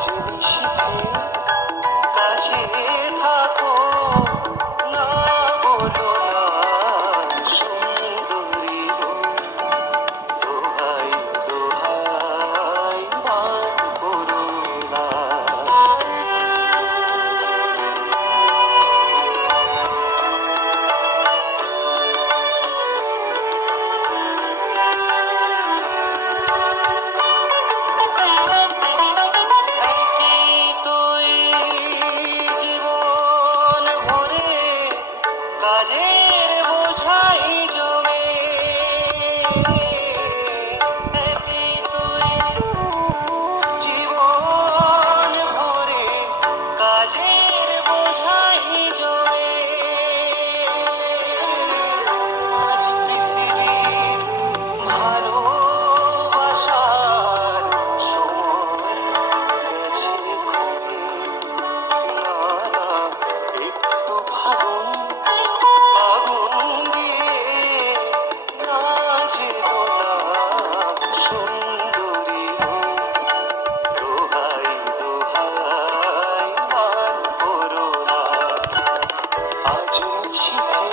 আজ নিশীথে কাছে থাকো, না বলো না সুন্দরী গো, দোহাই দোহাই মান করো না। একই তো এই জীবন ভরে কাজের বোঝাই জমে, একই তো এই জীবন ভরে কাজের বোঝাই জমে। আজ পৃথিবীর ভালোবাসার সময় গেছে কবে, না না একটু ভাবুন, আগুন দিয়ে না যেও না সুন্দরী গো, দোহাই দোহাই মান করো না। আজ নিশীথে